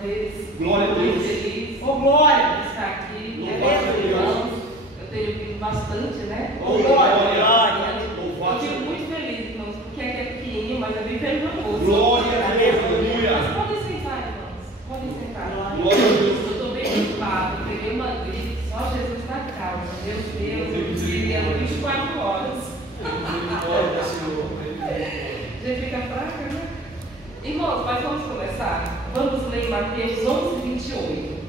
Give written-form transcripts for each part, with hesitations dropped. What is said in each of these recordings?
vez. Glória a Deus. Muito feliz. Oh, glória! De estar aqui. Louvado seja Deus. Eu tenho vindo bastante, né? Oh, glória! Eu Louvado fico seja muito feliz, irmãos, porque aqui é pequenininho, mas é bem fervoroso. Glória a Deus. Aleluia. Mas podem sentar, irmãos. Podem sentar. Glória a Deus. Eu estou bem preocupado. Peguei uma gripe, só Jesus está calmo. Meu Deus, eu queria 24 horas. Glória ao Senhor. Já fica fraca, né? Irmãos, mas vamos começar? Vamos ler Mateus 11, 28.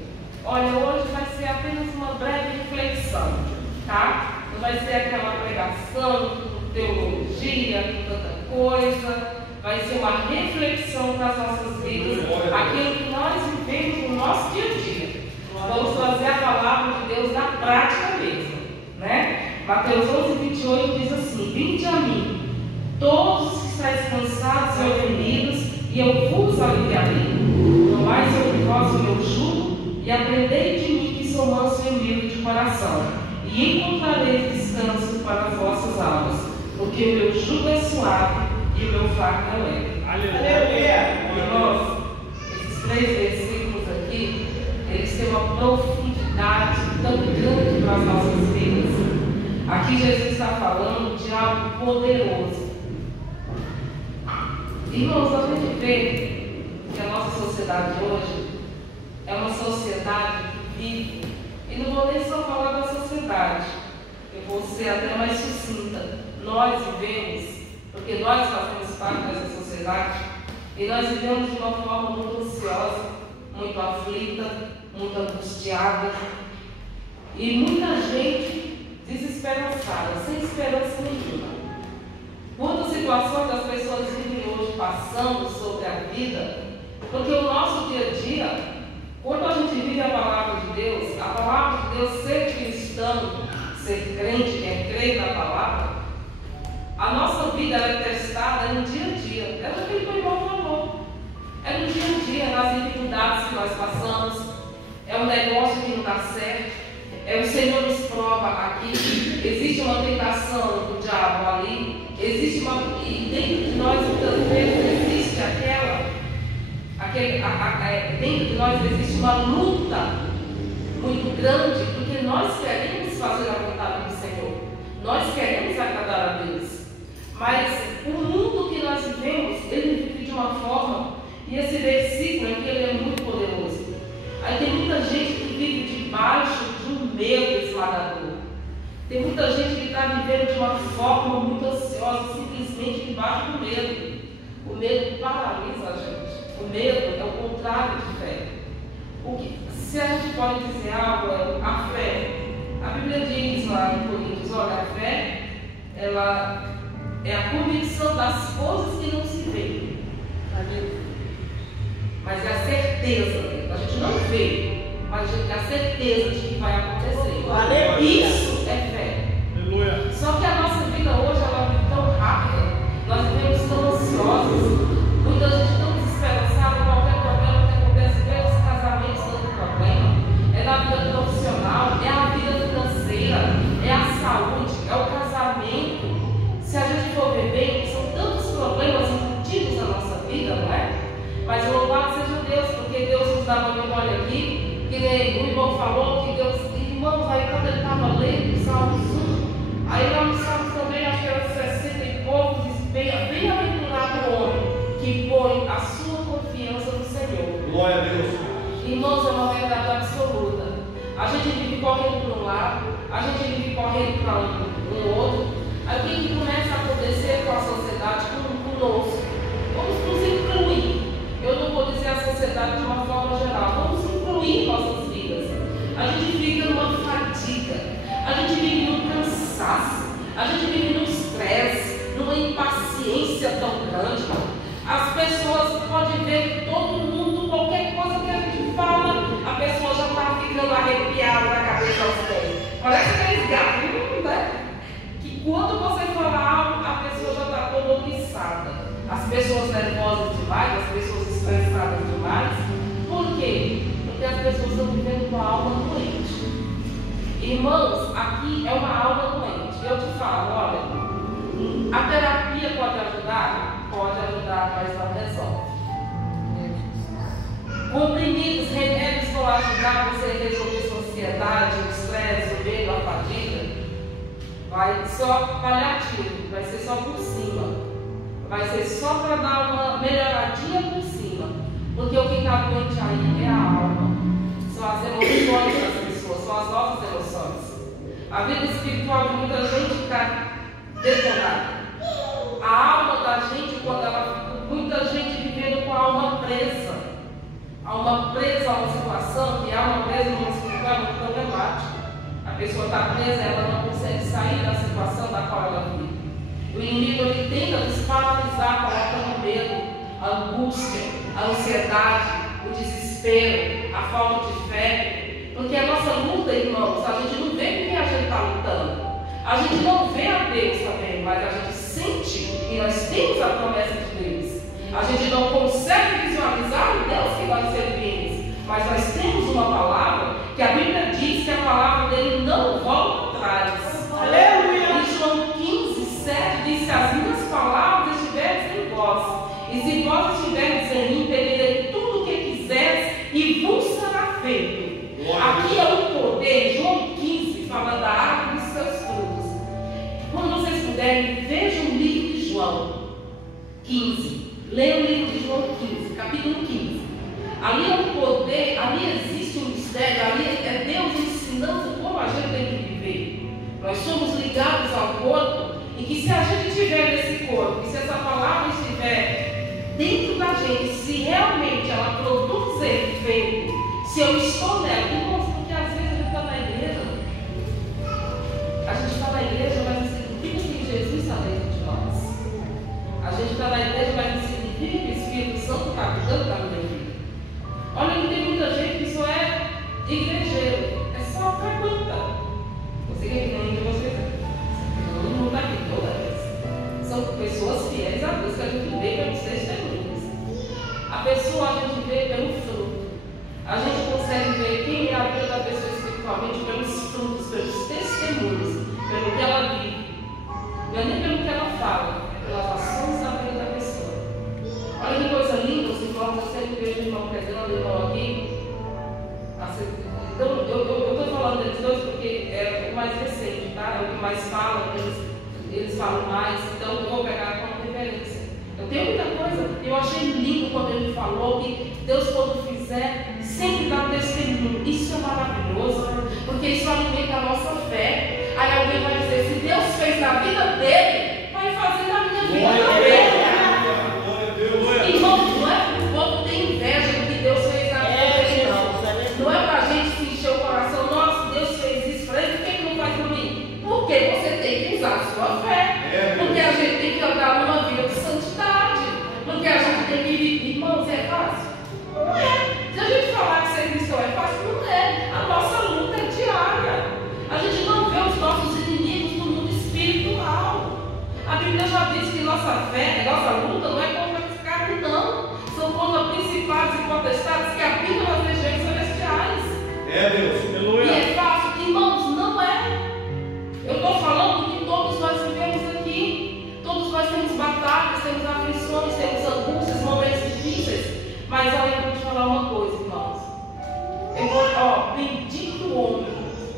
Olha, hoje vai ser apenas uma breve reflexão, tá? Não vai ser aquela pregação com teologia, com tanta coisa. Vai ser uma reflexão das nossas vidas, aquilo que nós vivemos no nosso dia a dia. Vamos fazer a palavra de Deus na prática mesmo, né? Mateus 11, 28 diz assim: vinde a mim, todos que estáis cansados e oprimidos, e eu vos aliviarei. Tomai sobre vós o meu jugo, e aprendei de mim, que sou manso e humilde de coração, e encontrareis descanso para as vossas almas, porque o meu jugo é suave e o meu fardo é leve. Aleluia! Irmãos, esses 3 versículos aqui, eles têm uma profundidade tão grande para as nossas vidas. Aqui Jesus está falando de algo poderoso. Irmãos, a gente vê que a nossa sociedade hoje é uma sociedade que vive, e não vou nem só falar da sociedade, eu vou ser até mais sucinta. Nós vivemos, porque nós fazemos parte dessa sociedade, e nós vivemos de uma forma muito ansiosa, muito aflita, muito angustiada, e muita gente desesperançada, sem esperança nenhuma. Quantas situações as pessoas vivem hoje passando sobre a vida, porque o nosso dia a dia, quando a gente vive a palavra de Deus, ser cristão, ser crente, quem crê na palavra, a nossa vida é testada no dia a dia. É o que o irmão falou. É no dia a dia, nas dificuldades que nós passamos, é um negócio que não dá certo, é o Senhor nos prova aqui, existe uma tentação do diabo ali, existe e dentro de nós muitas vezes existe dentro de nós existe uma luta muito grande, porque nós queremos fazer a vontade do Senhor, nós queremos agradar a Deus, mas o mundo que nós vivemos, ele vive de uma forma, e esse versículo aqui ele é muito poderoso. Aí tem muita gente que vive debaixo de um medo esmagador. Tem muita gente que está vivendo de uma forma muito ansiosa, simplesmente debaixo do medo. O medo paralisa a gente. O medo é o contrário de fé. Se a gente pode dizer algo, é a fé. A Bíblia diz lá em Coríntios, olha, a fé, ela é a convicção das coisas que não se vê. Mas é a certeza. A gente não vê, mas a gente tem a certeza de que vai acontecer. Isso é fé. Aleluia. Só que a nossa vida hoje ela vive tão rápida, nós vivemos tão ansiosos, muita gente tão desesperançada, qualquer problema que acontece, vê os casamentos dando problema, é na vida profissional, é a vida financeira, é a saúde, é o casamento. Se a gente for ver bem, são tantos problemas embutidos na nossa vida, não é? Mas louvado seja Deus, porque Deus nos dá uma vitória aqui, que nem o irmão falou, que Deus, irmãos, aí quando ele estava lendo o Salmos 1, aí lá no Salmos também, acho que era 60 e poucos, diz, bem-aventurado o homem que põe a sua confiança no Senhor. Glória a Deus. Irmãos, é uma verdade absoluta. A gente vive correndo para um lado, a gente vive correndo para um outro. Aí o que começa a acontecer com a sociedade, conosco? Vamos nos incluir. Eu não vou dizer a sociedade de uma forma geral, vamos incluir nossas vidas. A gente fica numa fadiga, a gente vive num cansaço, a gente vive num estresse, numa impaciência tão grande. As pessoas podem ver todo mundo, qualquer coisa que a gente fala, a pessoa já está ficando arrepiada da cabeça aos pés. Parece aqueles gatos, né? Que quando você fala algo, a pessoa já está toda ouriçada. As pessoas nervosas demais, as pessoas estressadas demais. Por quê? Porque as pessoas estão vivendo com a alma doente. Irmãos, aqui é uma alma doente. Eu te falo, olha, a terapia pode ajudar? Pode ajudar, mas não resolve. Comprimir ajudar você a resolver sua ansiedade, o estresse, o medo, a fadiga, vai só paliativo, vai ser só por cima. Vai ser só para dar uma melhoradinha por cima. Porque o que está doente aí é a alma. São as emoções das pessoas, são as nossas emoções. A vida espiritual de muita gente está detonada. A alma da gente, quando ela, muita gente vivendo com a alma presa. A alma presa a uma situação, que a alma presa no mundo espiritual é muito problemática. A pessoa está presa, ela não consegue sair da situação da qual ela vive. O inimigo ele tenta desparalisar, colocando medo, a angústia, a ansiedade, o desespero, a falta de fé. Porque a nossa luta, irmãos, a gente não vê com quem a gente está lutando. A gente não vê a Deus também, mas a gente sente que nós temos a promessa de Deus. A gente não consegue visualizar o Deus que nós servimos, mas nós temos uma palavra que a Bíblia diz que a palavra dele não volta atrás. Aleluia! Em João 15:7 diz que as minhas palavras estiverem em vós, e se vós estiverdes em mim, pedirei tudo o que quiseres e vos será feito. Aqui é o poder, João 15, fala da árvore dos seus frutos. Quando vocês puderem, vejam o livro de João 15. Leia o livro de João 15, capítulo 15. Ali é o poder, ali existe um mistério, ali é Deus ensinando como a gente tem que viver. Nós somos ligados ao corpo e que se a gente tiver nesse corpo, e se essa palavra estiver dentro da gente, se realmente ela produz efeito, se eu estou nela, porque às vezes a gente está na igreja, mas não significa que Jesus está dentro de nós. A gente está na igreja, mas não significa que o Espírito Santo está habitando na minha vida. Olha que tem muita gente que só é igrejeiro, é só frequenta. Você que é igreja, você todo mundo está aqui toda vez. São pessoas fiéis a Deus que a gente vê pelos testemunhos. A pessoa a gente vê pelo fruto. A gente consegue ver quem é a vida da pessoa espiritualmente pelos frutos, pelos testemunhos, pelo que ela vive. Não é nem pelo que ela fala, é pelas ações da vida da pessoa. Olha que coisa linda, os irmãos, eu sempre vejo o irmão pregando, o irmão aqui. Então, eu estou falando deles dois porque é o mais recente, tá? É o que mais fala, eles falam mais, então eu vou pegar como referência. Eu tenho muita coisa, eu achei lindo quando ele falou que Deus, quando fizer, sempre dá testemunho. Isso é maravilhoso, porque isso alimenta a nossa fé. Aí alguém vai dizer: se Deus fez na vida dele, vai fazer na minha vida também. Irmão, não é para o povo ter inveja do que Deus fez na vida dele, não. Não é para a gente se encher o coração: nossa, Deus fez isso para ele, por que não faz para mim? Porque você tem que usar a sua fé. Porque a gente tem que andar numa vida de santidade. Porque a gente tem que viver. Irmãos, é fácil? Não é. Se a gente falar que ser cristão é fácil, não é. A nossa luta é diária. A gente não vê os nossos inimigos no mundo espiritual. A Bíblia já diz que nossa fé, nossa luta não é contra a carne, não. São contra principados e potestades que habitam nas regiões celestiais. É, Deus, aleluia. E é fácil, irmãos, não é. Eu estou falando que todos nós vivemos aqui. Todos nós temos batalhas, temos aflições, temos angústias, momentos difíceis. Mas olha, eu vou te falar uma coisa, irmãos. Bendito o homem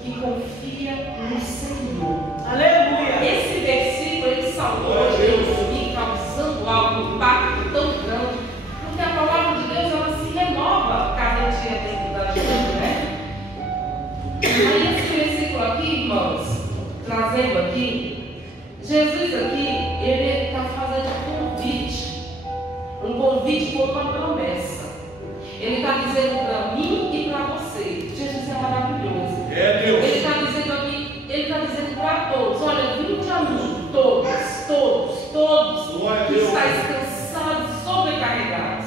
que confia no Senhor. Aleluia! Esse versículo ele salvou Jesus me causando algo, um impacto tão grande, porque a palavra de Deus ela se renova cada dia dentro da gente, né? Aí esse versículo aqui, irmãos, trazendo aqui, Jesus aqui, ele está fazendo um convite com uma promessa. Ele está dizendo para mim e para você. Jesus é maravilhoso. É Deus. Ele está dizendo aqui, ele está dizendo para todos: olha, vinde a mim, todos que estáis cansados e sobrecarregados.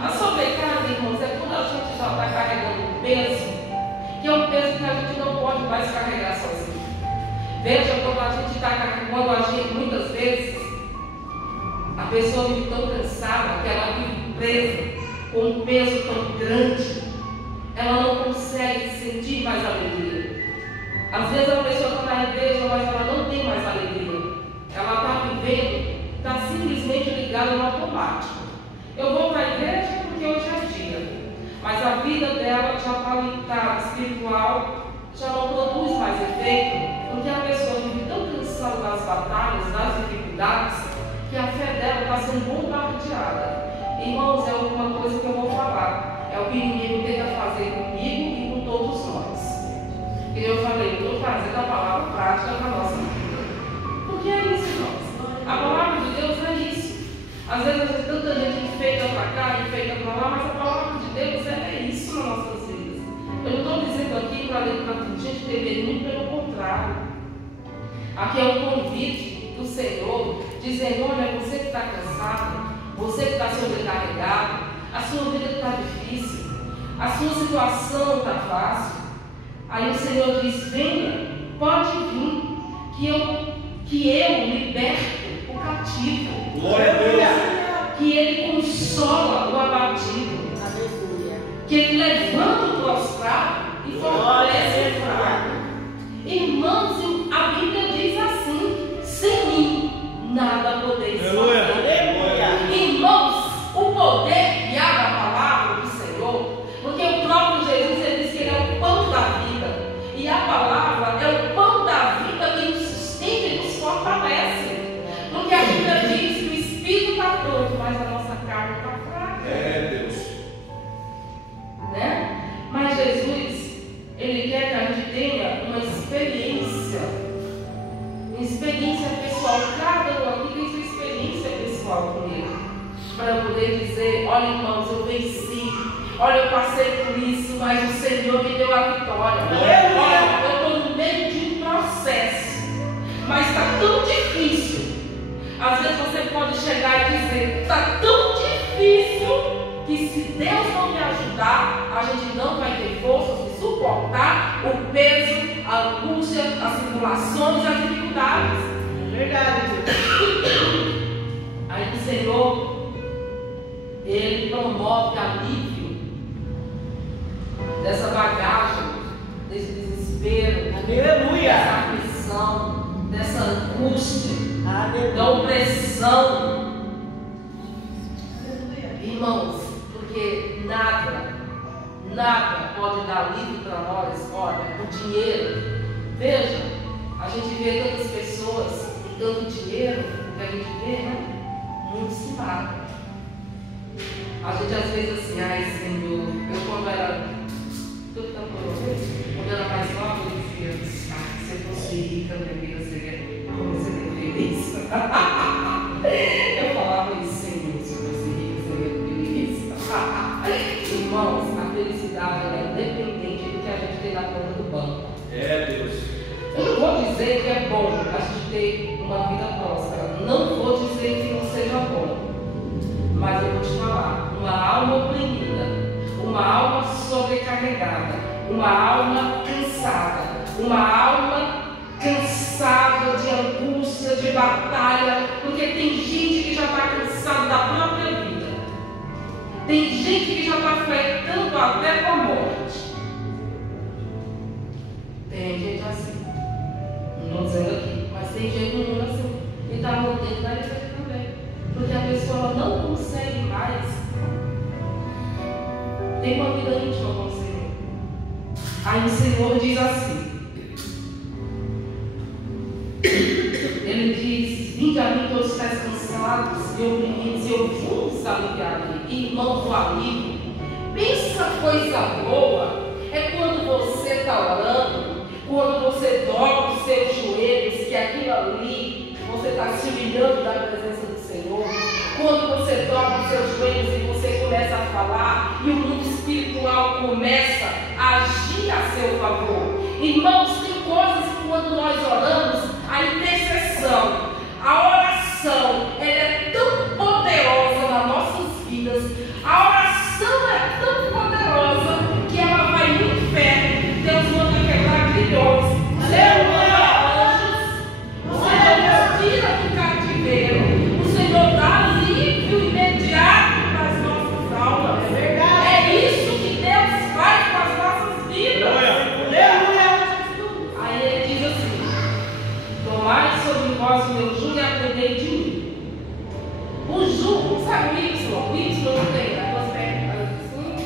A sobrecarga, irmãos, é quando a gente já está carregando um peso, que é um peso que a gente não pode mais carregar sozinho. Veja, quando a gente está carregando, muitas vezes, a pessoa vive tão cansada que ela vive presa com um peso tão grande, ela não consegue sentir mais alegria. Às vezes a pessoa está na igreja, mas ela não tem mais alegria. Ela está vivendo, está simplesmente ligada no automático. Eu vou para a igreja porque hoje é dia, mas a vida dela já está espiritual já não produz mais efeito, porque a pessoa vive tão cansada das batalhas, das dificuldades, que a fé dela está sendo bombardeada. Irmãos, é alguma coisa que eu vou falar. É o que o inimigo tenta fazer comigo e com todos nós. E eu falei, eu estou trazendo a palavra prática para a nossa vida. Porque é isso, irmãos. A palavra de Deus é isso. Às vezes tanta gente enfeita para cá, enfeita para lá, mas a palavra de Deus é isso nas nossas vidas. Eu não estou dizendo aqui para a gente ter medo, muito pelo contrário. Aqui é um convite do Senhor, dizendo, olha, você que está cansado, você que está sobrecarregado, a sua vida está difícil, a sua situação está fácil. Aí o Senhor diz, venha, pode vir, que eu liberto o cativo. Glória a Deus. Que Ele consola o abatido. Que Ele levanta o prostrado e fortalece o fraco. Irmãos, a Bíblia diz assim, sem mim nada podeis fazer. Irmãos, o poder que há na palavra do Senhor, porque o próprio Jesus ele disse que Ele é o pão da vida, e a palavra é o pão da vida que nos sustenta e nos fortalece, porque a Bíblia diz que o Espírito está pronto, mas a nossa carne está fraca. É Deus. Né? Mas Jesus, Ele quer que a gente tenha uma experiência pessoal. Cada um aqui tem sua experiência pessoal com Ele, para poder dizer, olha irmãos, eu venci, olha eu passei por isso, mas o Senhor me deu a vitória. Olha, eu estou no meio de um processo, mas está tão difícil. Às vezes você pode chegar e dizer, está tão difícil, que se Deus não me ajudar, a gente não vai ter forças de suportar o peso, a angústia, as tribulações, as dificuldades. Verdade. Aí o Senhor, Ele promove alívio dessa bagagem, desse desespero, Aleluia. dessa aflição, dessa angústia, Aleluia. da opressão. Irmãos, porque nada pode dar alívio para nós. Olha, o dinheiro. Veja, a gente vê tantas pessoas com tanto dinheiro, que a gente vê, né? Muito se mata. A gente às vezes assim, ai Senhor, eu quando era mais nova, eu dizia, se eu fosse rica, minha vida seria como seria feliz. Eu falava isso, Senhor, se eu fosse rica, seria feliz. Irmãos, a felicidade é independente do que a gente tem na conta do banco. É Deus. Eu não vou dizer que é bom a gente ter uma vida próspera. Não vou dizer que não seja bom. Mas eu vou te falar, uma alma oprimida, uma alma sobrecarregada, uma alma cansada, uma alma cansada de angústia, de batalha, porque tem gente que já está cansada da própria vida. Tem gente que já está flertando até com a morte. Tem gente assim. Não estou dizendo aqui, mas tem gente no mundo assim. E está mantendo na igreja também. Porque a pessoa não consegue mais ter uma vida íntima com o Senhor. Aí o Senhor diz assim. Ele diz, vinde a mim todos estáis cansados e oprimidos, e eu vos aliviarei. Irmãos, o alívio, pensa coisa boa, é quando você está orando, quando você dobra os seus joelhos, que aquilo ali, você está se humilhando da presença do Senhor. Quando você dobra os seus joelhos e você começa a falar, e o mundo espiritual começa a agir a seu favor. Irmãos, tem coisas que quando nós oramos, a intercessão, a oração, ela é tão poderosa nas nossas vidas. A oração é tão poderosa que ela vai no inferno. Deus manda quebrar grilhões. Deus manda anjos. O Senhor nos tira do cativeiro. O Senhor dá alívio imediato para as nossas almas. É verdade. É isso que Deus faz com as nossas vidas. Aí ele diz assim: tomai sobre vós o meu jugo e aprendei de mim. O jugo, sabe o Y? O Y não tem as duas pernas assim,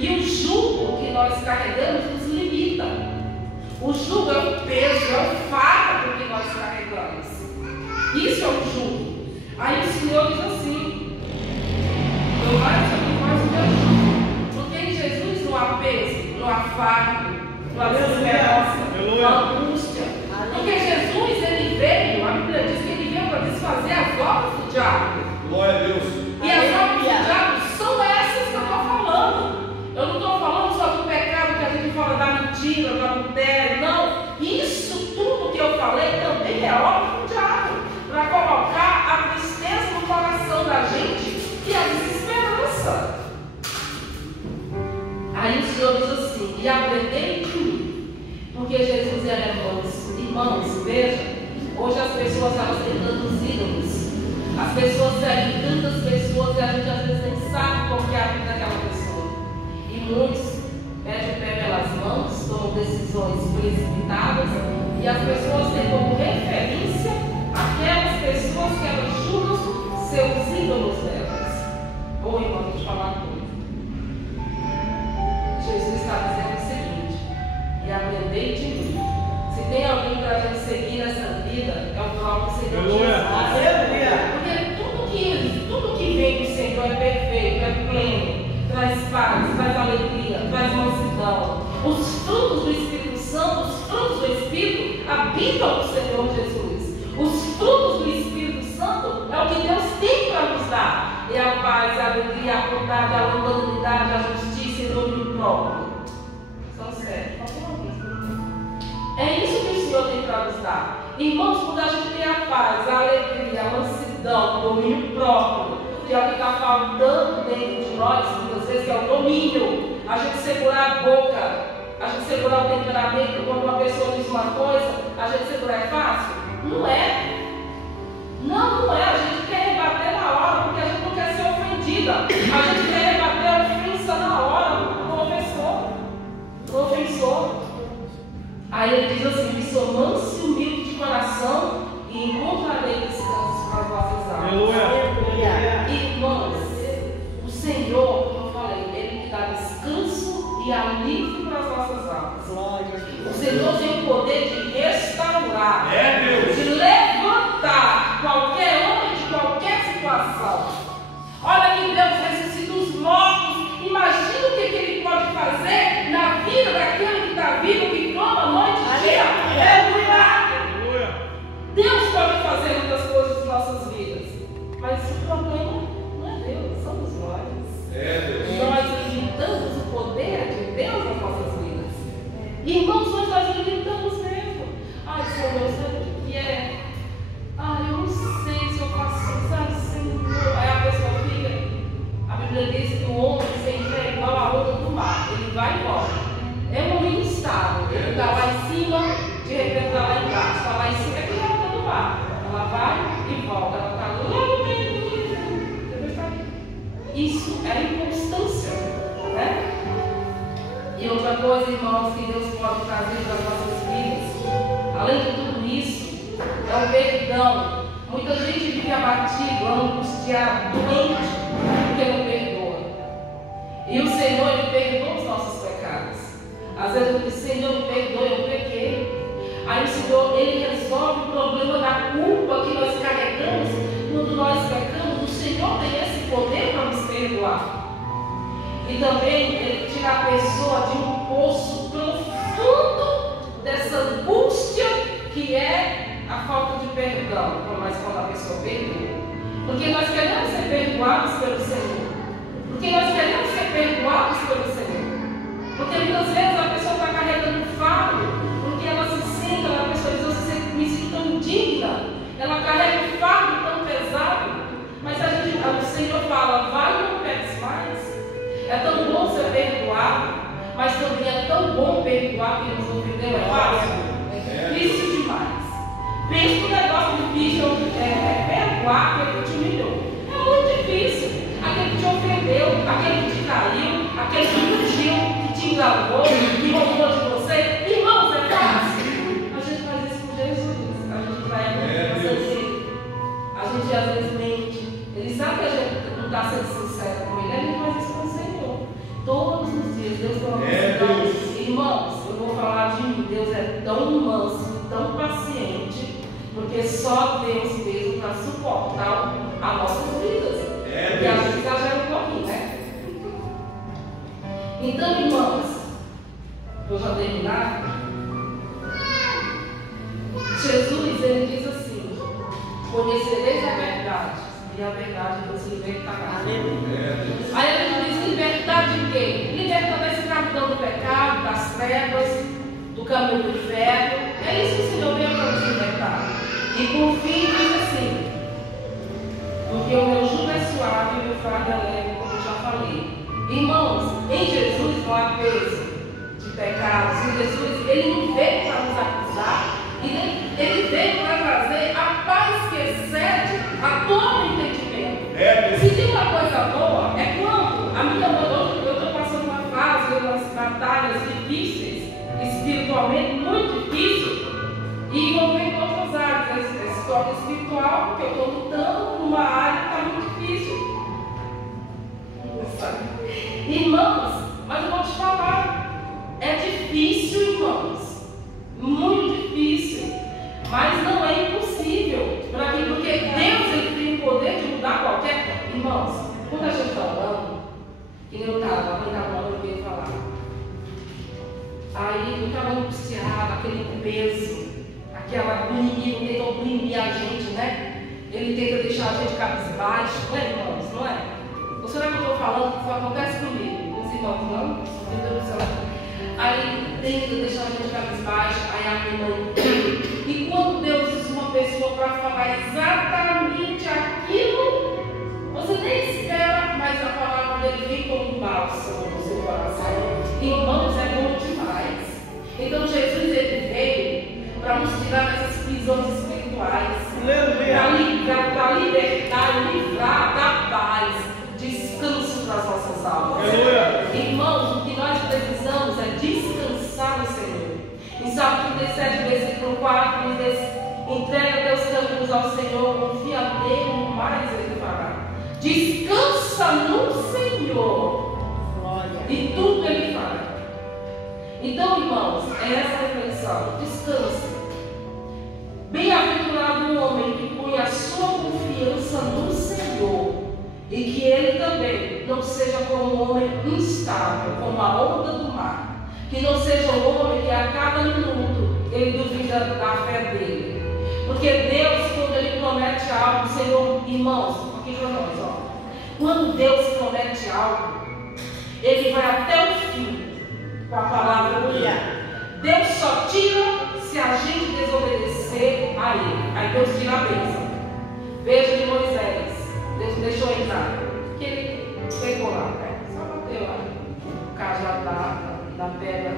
E o jugo que nós carregamos nos limita. O jugo é o peso, é o fardo que nós carregamos. Isso é o jugo. Aí o Senhor diz assim: eu mais o meu jugo. Porque em Jesus não há peso, não há fardo, não há desesperança, não há angústia. Porque Jesus, ele veio, a Bíblia diz que ele veio para desfazer as obras do diabo. Glória a Deus. E as obras do diabo são essas que eu estou falando. Eu não estou falando só do pecado que a gente fala da mentira, do adultério, não. Isso tudo que eu falei também é obra do diabo, para colocar a tristeza no coração da gente e a desesperança. Aí o Senhor diz assim: e aprendei de mim, porque Jesus era manso. Irmãos, veja, hoje as pessoas elas têm tantos ídolos, as pessoas seguem tantas pessoas e a gente às vezes nem sabe qual que é a vida daquela pessoa. E muitos metem o pé pelas mãos, tomam decisões precipitadas, e as pessoas têm como referência aquelas pessoas que elas julgam seus ídolos delas. Ou irmão, deixa eu falar uma coisa. Jesus está dizendo o seguinte: e aprendei de mim. Se tem alguém para a gente seguir nessa vida, é o próprio Senhor Jesus. Porque tudo que vem do Senhor é perfeito, é pleno, traz paz, traz alegria, traz mansidão. Os frutos do Espírito Santo, os frutos do Espírito habitam no Senhor Jesus. Os frutos do Espírito Santo é o que Deus tem para nos dar. É a paz, a alegria, a bondade, a longanimidade, a justiça e o domínio próprio. São sérios. É isso que o Senhor tem para nos dar. Irmãos, quando a gente tem a paz, a alegria, a mansidão, o domínio próprio, que é o que está faltando dentro de nós, muitas vezes, que é o domínio. A gente segurar a boca, a gente segurar o temperamento. Quando uma pessoa diz uma coisa, a gente segurar é fácil? Não é. Não é. A gente quer rebater na hora, porque a gente não quer ser ofendida. A gente quer rebater a ofensa na hora no ofensor. Aí ele diz assim: me sou manso e humilde de coração e encontrarei descanso para as vossas almas. Aleluia. Irmãos, o Senhor, como eu falei, ele dá descanso e alívio para as nossas almas. O Senhor tem o poder de restaurar, de levantar qualquer homem de qualquer situação. Olha que Deus ressuscita os mortos. Imagina o que ele pode fazer na vida daquele que está vivo, que clama noite e dia. É um milagre. Deus pode fazer muitas coisas em nossas vidas, mas o problema não é Deus, somos nós. Nós limitamos o poder de Deus nas nossas vidas. Irmãos, nós limitamos mesmo. Ai, Senhor, sabe o que é? Ai, eu não sei se eu faço isso. Ai, Senhor. Aí a pessoa fica. A Bíblia diz que o homem sempre é igual a onda do mar. Ele vai embora. É um homem instável. Ele está lá em cima, de repente está lá embaixo. Está lá em cima, é que a onda do mar. Ela vai e volta. Ela está lá no meio. Depois está ali. Isso é inconstância, né? E outra coisa, irmãos, que Deus pode trazer para as nossas vidas, além de tudo isso, é o perdão. Muita gente vive abatido, angustiado, doente, porque não perdoa. E o Senhor, Ele perdoa os nossos pecados. Às vezes eu digo: Senhor, me perdoa, eu pequei. Aí o Senhor, Ele resolve o problema da culpa que nós carregamos quando nós pecamos. O Senhor tem esse poder para nos perdoar. E também Ele tira a pessoa de um poço profundo dessa angústia que é a falta de perdão, mas quando a pessoa perdoa. Porque nós queremos ser perdoados pelo Senhor. Porque nós queremos ser perdoados pelo Senhor. Porque muitas vezes a pessoa está carregando um fardo, porque ela se sente, a pessoa diz: eu me sinto tão indigna. Ela carrega um fardo tão pesado, mas o Senhor fala: vai e não peques mais. É tão bom ser perdoado, mas também é tão bom perdoar quem nos ofendeu. É fácil? É difícil demais. Pensa no negócio difícil é perdoar aquele que te humilhou. É muito difícil. Aquele que te ofendeu, aquele que te traiu, aquele que fugiu, que te enganou, que roubou de você. Irmãos, é fácil. A gente faz isso com Jesus. A gente vai dele. A gente às vezes mente. Ele sabe que a gente não está sendo sincero com ele. Ele faz isso com o Senhor. Todos os dias. tão manso, tão paciente, porque só Deus mesmo para suportar as nossas vidas. Porque a gente exagera um pouquinho, né? Então, irmãos, vou já terminar. Jesus, ele diz assim: conhecereis a verdade, e a verdade vos libertará. Aí ele diz: libertar de quê? Libertar da escravidão do pecado, das trevas, do caminho do inferno. É isso que o Senhor veio para nos libertar. E por fim diz assim: porque o meu jugo é suave e o meu fardo é leve, como eu já falei. Irmãos, em Jesus não há peso de pecados. Em Jesus, ele não veio para nos acusar, ele veio para trazer a paz que excede a todo entendimento. Se tem uma coisa boa, é quando a minha mãe, eu estou passando uma fase, umas batalhas difíceis, espiritualmente muito difícil, e envolvendo outras áreas, a história espiritual, porque eu estou lutando numa área que está muito difícil. Irmãos, mas eu vou te falar, é difícil, irmãos, muito difícil, mas não é impossível para mim, porque Deus, ele tem o poder de mudar qualquer coisa. Irmãos, quando a gente está orando, e eu estava orando, eu veio falar, aí eu estava angustiado, aquele peso, o inimigo tentou oprimir a gente, né? Ele tenta deixar a gente cabisbaixo, não é, irmãos? Não é? Você não é que eu estou falando, que isso acontece comigo, com os irmãos, não? Meu Deus do céu. Aí tenta deixar a gente cabisbaixo, aí a minha mãe. E quando Deus usa uma pessoa para falar exatamente aquilo, você nem espera, mas a palavra dele vem como um bálsamo no seu coração. Irmãos, é bom demais. Então Jesus, ele veio para nos tirar dessas prisões espirituais, para libertar e livrar da paz, descanso para as nossas almas. Irmãos, o que nós precisamos é descansar no Senhor. Em Salmo 37, versículo 4, diz: entrega teus caminhos ao Senhor, confia nele, no mais ele fará. Descansa no Senhor, e tudo ele fará. Então, irmãos, é essa reflexão: descanse. Bem-aventurado o homem que põe a sua confiança no Senhor, e que ele também não seja como um homem instável, como a onda do mar, que não seja um homem que a cada minuto ele duvida da fé dele. Porque Deus, quando ele promete algo, Senhor, irmãos, aqui para nós, ó, quando Deus promete algo, ele vai até o fim com a palavra dele. Deus só tira se a gente desobedecer a ele. Aí Deus tira a bênção. Veja de Moisés, Deus deixou entrar, que ele pegou lá, né? Só bateu lá o cajado da pedra,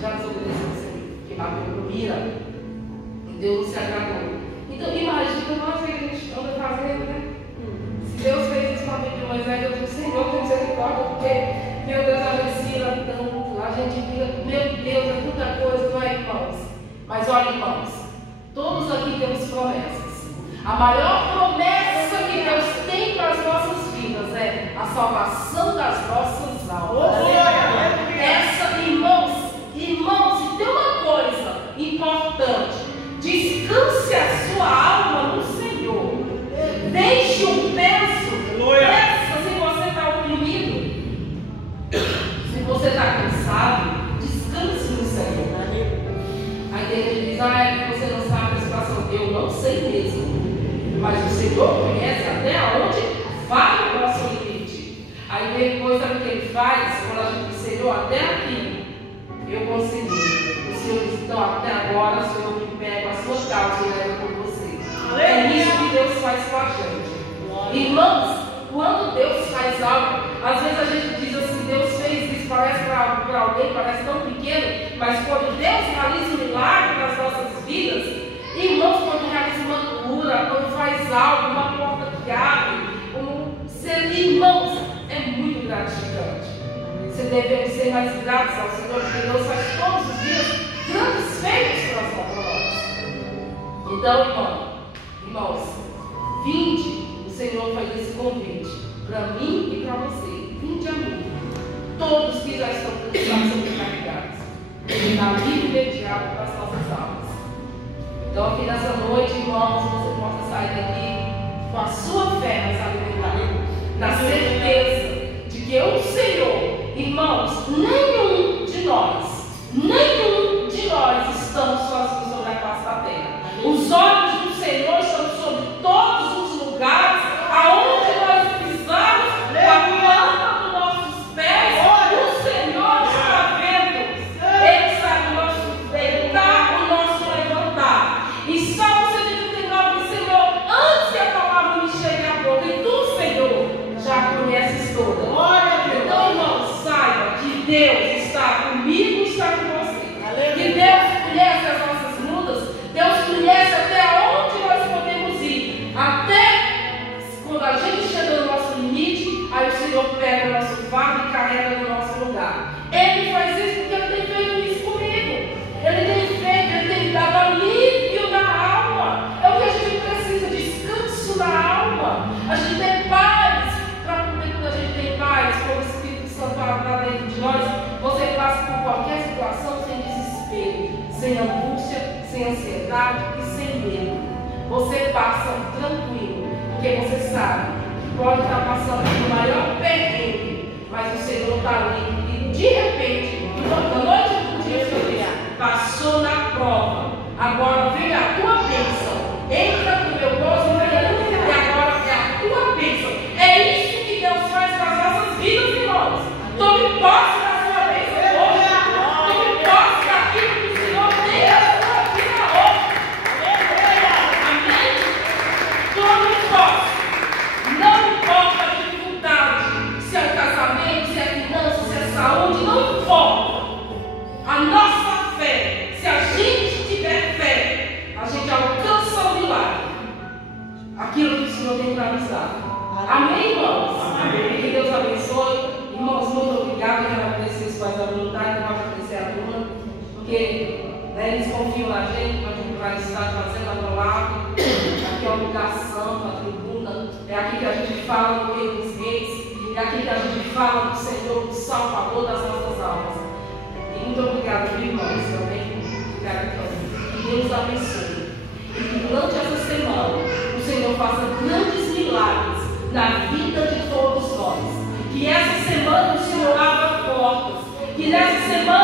já desobedeceu o Senhor, que bateu com mira, e Deus não se agradou. Então imagina nós que a gente anda fazendo, né? Se Deus fez isso com a vida de Moisés, eu digo: Senhor, tem misericórdia, porque meu Deus, a gente se ama tanto, a gente fica, meu Deus, é tanta coisa, não é, irmãos? Mas olha, irmãos, todos aqui temos promessas. A maior promessa que Deus tem para as nossas vidas é a salvação das nossas almas. Essa, irmãos, se tem uma coisa importante, descanse a sua alma no Senhor. Deixe um peso. Se você está oprimido, se você está cansado, descanse no Senhor. Aí tem gente que diz: você não sabe a situação. Eu não sei mesmo, mas o Senhor conhece até onde vai o nosso limite. Aí depois, sabe o que ele faz? Quando a gente diz: Senhor, até aqui eu consegui. O Senhor diz: então até agora o Senhor me pega a sua causa e leva por você. É isso que Deus faz com a gente. Irmãos, quando Deus faz algo, às vezes a gente diz assim: Deus fez isso, parece para alguém, parece tão pequeno, mas quando Deus realiza um milagre nas nossas vidas, irmãos, quando realiza uma cura, quando faz algo, uma porta que abre, irmãos, é muito gratificante. Você deve ser mais gratos ao Senhor, porque Deus faz todos os dias grandes feitos para nós. Então, irmãos, vinde. O Senhor faz esse convite para mim e para você. Vinde a mim, todos que já estão cansados e sobrecarregados, na vida imediata para as nossas almas. Então, aqui nessa noite, irmãos, você possa sair daqui com a sua fé mais alimentada, na certeza de que o Senhor, irmãos, nenhum de nós estamos sozinhos sobre a face da terra. Os olhos do Senhor estão sobre todos os lugares, aonde nós pisamos, com a planta dos nossos pés, o Senhor está vendo. Ele sabe o nosso deitar, o nosso levantar. E Salmo 139 diz: Senhor, antes que a palavra me chegue à boca, e tu, Senhor, já conheces toda. Então, irmão, saiba que Deus está comigo, está com você. Que Deus conhece as nossas lutas, Deus conhece até onde nós podemos ir. Até quando a gente chega no nosso limite, aí o Senhor pega o nosso fardo e carrega no nosso lugar. Ele faz isso porque Ele tem feito isso comigo. Ele tem dado alívio na alma. É o que a gente precisa, descanso na alma. A gente tem paz, para poder, quando a gente tem paz, quando o Espírito Santo está dentro de nós, você passa por qualquer situação sem desespero, sem angústia, sem ansiedade e sem medo. Você passa tranquilo, porque você sabe que pode estar passando pelo maior perrengue, mas o Senhor está ali e de repente, da noite para o dia, passou na prova. Agora vem a tua bênção. Entra no meu gozo e agora é a tua bênção. É isso que Deus faz com as nossas vidas, irmãos. Tome posse da sua bênção hoje. Tome posse daquilo que o Senhor tem a sua vida hoje. Amém? Tome posse. Não importa a dificuldade, se é o casamento, se é a finança, se é a saúde, não importa. A nossa fé, se a gente tiver fé, a gente alcança o milagre. Aquilo que o Senhor tem para nos dar. Amém, irmãos? Amém. Que Deus abençoe. Irmãos, muito obrigado. Eu quero agradecer os pais da voluntária, eu quero agradecer a turma, porque eles confiam na gente, para a gente vai estar fazendo lá do lado. Aqui é o lugar santo, a tribuna. É aqui que a gente fala do Rei dos Reis. É aqui que a gente fala do Senhor, do Salvador das nossas almas. E muito obrigado, irmãos, também. Obrigado, que Deus abençoe. E que durante essa semana o Senhor faça grandes milagres na vida de todos nós. Que essa semana o Senhor abra portas. Que nessa semana